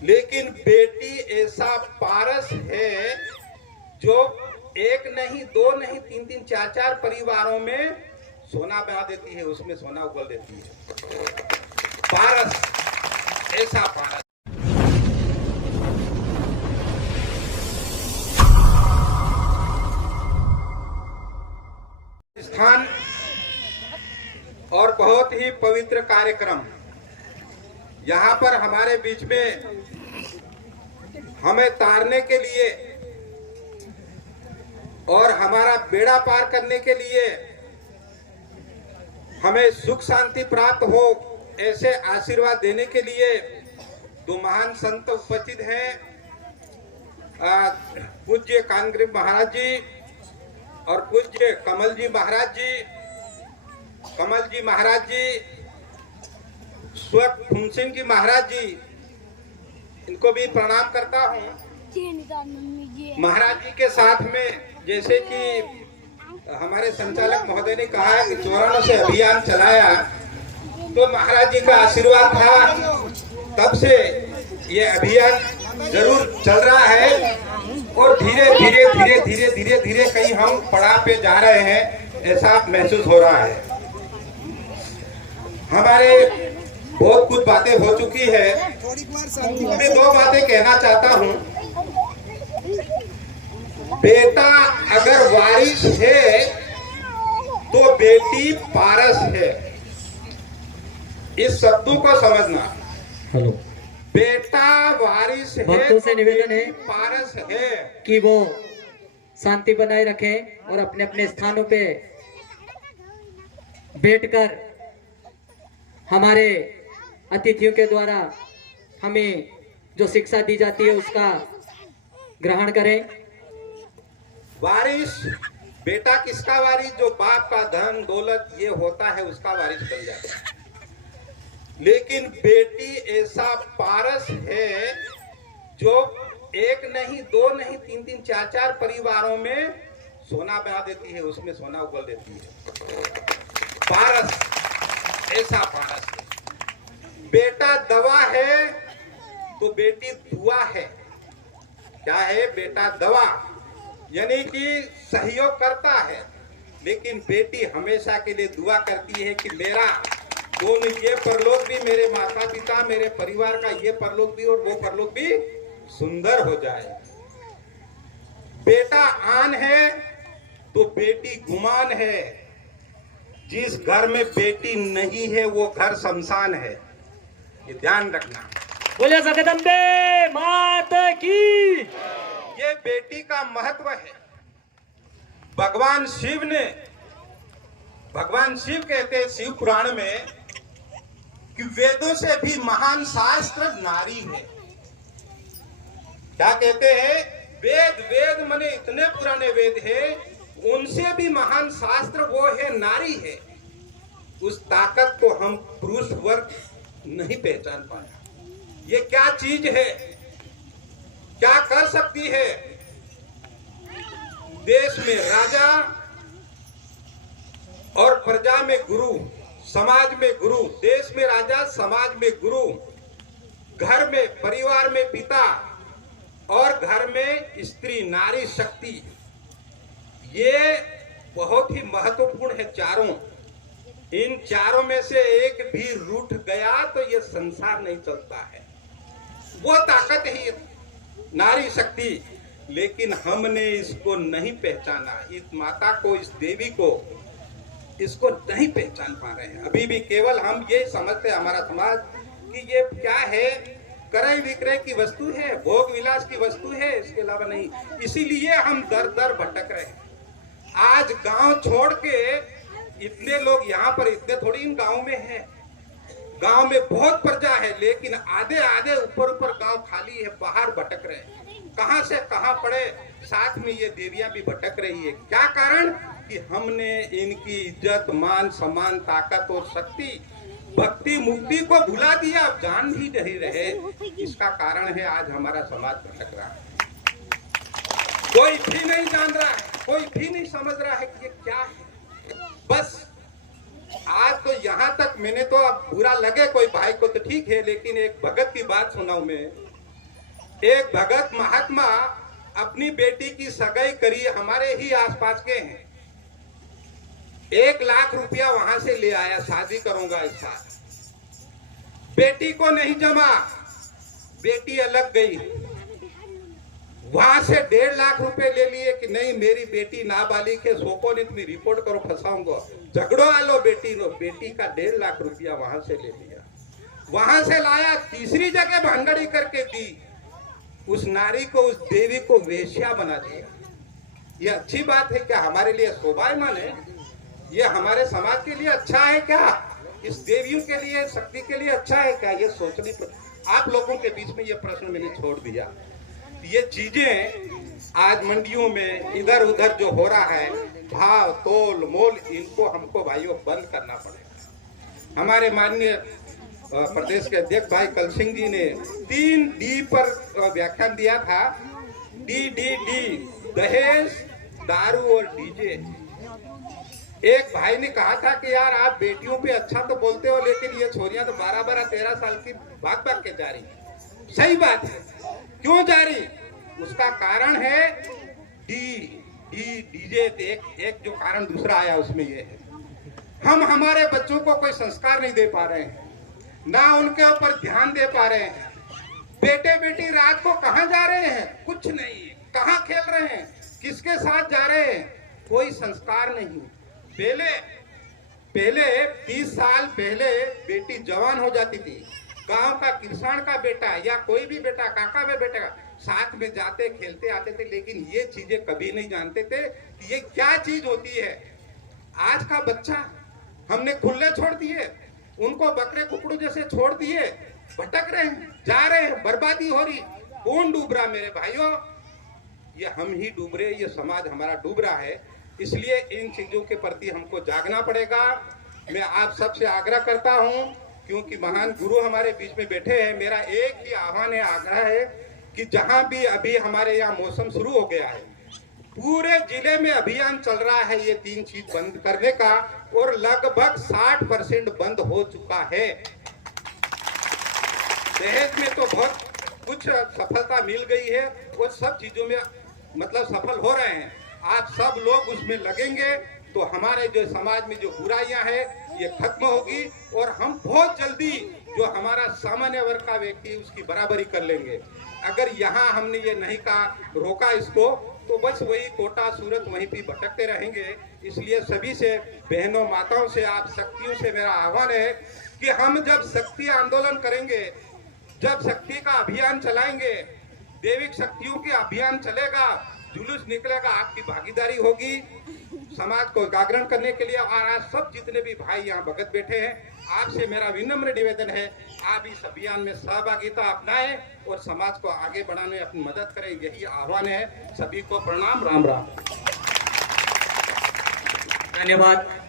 लेकिन बेटी ऐसा पारस है जो एक नहीं, दो नहीं, तीन तीन, चार चार परिवारों में सोना बना देती है, उसमें सोना उगल देती है। पारस, ऐसा पारस। स्थान और बहुत ही पवित्र कार्यक्रम यहाँ पर हमारे बीच में हमें तारने के लिए और हमारा बेड़ा पार करने के लिए, हमें सुख शांति प्राप्त हो, ऐसे आशीर्वाद देने के लिए दो महान संत उपस्थित हैं। पूज्य कानग्रीव महाराज जी और पूज्य कमल जी महाराज जी, स्वर्ग फुनसिंह जी महाराज जी, इनको भी प्रणाम करता हूँ। महाराज जी के साथ में जैसे कि हमारे संचालक महोदय ने कहा है कि चौरानों से अभियान चलाया, तो महाराज जी का आशीर्वाद था, तब से ये अभियान जरूर चल रहा है और धीरे धीरे कहीं हम पड़ाव पे जा रहे हैं, ऐसा महसूस हो रहा है। हमारे बहुत कुछ बातें हो चुकी है, मैं दो बातें कहना चाहता हूँ। बेटा अगर वारिस है तो बेटी पारस है, इस शब्दों को समझना। हेलो, बेटा वारिस है, भक्तों से निवेदन है पारस है कि वो शांति बनाए रखें और अपने अपने स्थानों पे बैठकर हमारे अतिथियों के द्वारा हमें जो शिक्षा दी जाती है उसका ग्रहण करें। वारिस, बेटा किसका वारिस? जो बाप का धन दौलत ये होता है उसका वारिस बन जाता है। लेकिन बेटी ऐसा पारस है जो एक नहीं, दो नहीं, तीन तीन, चार चार परिवारों में सोना बना देती है, उसमें सोना उगल देती है। पारस, ऐसा पारस है। बेटा दवा है तो बेटी दुआ है। क्या है? बेटा दवा यानी कि सहयोग करता है, लेकिन बेटी हमेशा के लिए दुआ करती है कि मेरा दोनों, ये परलोक भी, मेरे माता पिता, मेरे परिवार का ये परलोक भी और वो परलोक भी सुंदर हो जाए। बेटा आन है तो बेटी गुमान है। जिस घर में बेटी नहीं है वो घर शमशान है, ये ध्यान रखना। बोले जगदम्बे माता की। ये बेटी का महत्व है। भगवान शिव कहते हैं शिव पुराण में कि वेदों से भी महान शास्त्र नारी है। क्या कहते हैं? वेद माने इतने पुराने वेद है, उनसे भी महान शास्त्र वो है, नारी है। उस ताकत को हम पुरुष वर्ग नहीं पहचान पाया। ये क्या चीज है? क्या कर सकती है? देश में राजा और प्रजा में गुरु, समाज में गुरु। देश में राजा, समाज में गुरु, घर में परिवार में पिता और घर में स्त्री, नारी शक्ति। ये बहुत ही महत्वपूर्ण है चारों। इन चारों में से एक भी रूठ गया तो ये संसार नहीं चलता है। वो ताकत है नारी शक्ति, लेकिन हमने इसको नहीं पहचाना। इस माता को, इस देवी को, इसको नहीं पहचान पा रहे हैं। अभी भी केवल हम ये समझते हैं हमारा समाज कि ये क्या है, क्रय विक्रय की वस्तु है, भोग विलास की वस्तु है, इसके अलावा नहीं। इसीलिए हम दर दर भटक रहे हैं। आज गांव छोड़ के इतने लोग यहाँ पर, इतने थोड़ी इन गाँव में है। गांव में बहुत प्रजा है, लेकिन आधे आधे ऊपर गांव खाली है, बाहर भटक रहे हैं। कहां से कहां पड़े, साथ में ये देवियां भी भटक रही है। क्या कारण? कि हमने इनकी इज्जत, मान, सम्मान, ताकत और शक्ति, भक्ति, मुक्ति को भुला दिया, अब जान भी नहीं रहे। इसका कारण है आज हमारा समाज भटक रहा है। कोई भी नहीं जान रहा है, कोई भी नहीं समझ रहा है कि ये क्या है। बस आज तो यहाँ तक, मैंने तो, अब बुरा लगे कोई भाई को तो ठीक है, लेकिन एक भगत की बात सुनाऊं मैं। एक भगत महात्मा अपनी बेटी की सगाई करी, हमारे ही आसपास के हैं। 1 लाख रुपया वहां से ले आया, शादी करूंगा इस साल। बेटी को नहीं जमा, बेटी अलग गई। वहां से 1.5 लाख रुपए ले लिए कि नहीं मेरी बेटी नाबालिग है, सोको ने तुम्हें रिपोर्ट करो, फंसाऊंगा, झगड़ो आ लो बेटी लो। बेटी का 1.5 लाख रुपया वहां से ले लिया। वहां से लाया, तीसरी जगह भंगड़ी करके दी। उस नारी को, उस देवी को वेश्या बना दिया। ये अच्छी बात है क्या? हमारे लिए शोभायमान है? ये हमारे समाज के लिए अच्छा है क्या? इस देवियों के लिए, शक्ति के लिए अच्छा है क्या? ये सोचने पर आप लोगों के बीच में ये प्रश्न मैंने छोड़ दिया। ये चीजें आज मंडियों में इधर उधर जो हो रहा है, भाव तोल मोल, इनको हमको भाइयों बंद करना पड़ेगा। हमारे माननीय प्रदेश के अध्यक्ष भाई कल सिंह जी ने 3 डी पर व्याख्यान दिया था। डी डी डी, दहेज, दारू और डीजे। एक भाई ने कहा था कि यार आप बेटियों पे अच्छा तो बोलते हो, लेकिन ये छोरियां तो 12-12, 13 साल की भाग भाग के जा रही। सही बात है, क्यों जा रही? उसका कारण है डीजे। एक जो कारण दूसरा आया उसमें ये है, हम हमारे बच्चों को कोई संस्कार नहीं दे पा रहे हैं, ना उनके ऊपर ध्यान दे पा रहे हैं। बेटे बेटी रात को कहां जा रहे हैं? कुछ नहीं। कहां खेल रहे हैं? किसके साथ जा रहे हैं? कोई संस्कार नहीं। पहले 30 साल पहले बेटी जवान हो जाती थी, गांव का किसान का बेटा या कोई भी बेटा, काका में बेटा साथ में जाते खेलते आते थे, लेकिन ये चीजें कभी नहीं जानते थे कि ये क्या चीज होती है। आज का बच्चा हमने खुले छोड़ दिए, उनको बकरे कुकड़ू जैसे छोड़ दिए, भटक रहे हैं, जा रहे हैं, बर्बादी हो रही। कौन डूब रहा मेरे भाइयों? ये हम ही डूब रहे, ये समाज हमारा डूब रहा है। इसलिए इन चीजों के प्रति हमको जागना पड़ेगा। मैं आप सबसे आग्रह करता हूं, क्योंकि महान गुरु हमारे बीच में बैठे हैं, मेरा एक ही आह्वान है, आग्रह है कि जहां भी अभी हमारे यहाँ मौसम शुरू हो गया है, पूरे जिले में अभियान चल रहा है ये 3 चीज बंद करने का, और लगभग 60% बंद हो चुका है। दहेज में तो बहुत कुछ सफलता मिल गई है, और सब चीजों में मतलब सफल हो रहे हैं। आप सब लोग उसमें लगेंगे तो हमारे जो समाज में जो बुराइयां हैं ये खत्म होगी, और हम बहुत जल्दी जो हमारा सामान्य वर्ग का व्यक्ति है उसकी बराबरी कर लेंगे। अगर यहाँ हमने ये नहीं कहा, रोका इसको, तो बस वही कोटा सूरत वहीं पे भटकते रहेंगे। इसलिए सभी से, बहनों माताओं से, आप शक्तियों से मेरा आह्वान है कि हम जब शक्ति आंदोलन करेंगे, जब शक्ति का अभियान चलाएंगे, दैविक शक्तियों के अभियान चलेगा, जुलूस निकलेगा, आपकी भागीदारी होगी समाज को जागरण करने के लिए। और आज सब जितने भी भाई यहाँ भगत बैठे हैं, आपसे मेरा विनम्र निवेदन है, आप इस अभियान में सहभागिता अपनाएं और समाज को आगे बढ़ाने में अपनी मदद करें। यही आह्वान है। सभी को प्रणाम, राम राम। धन्यवाद।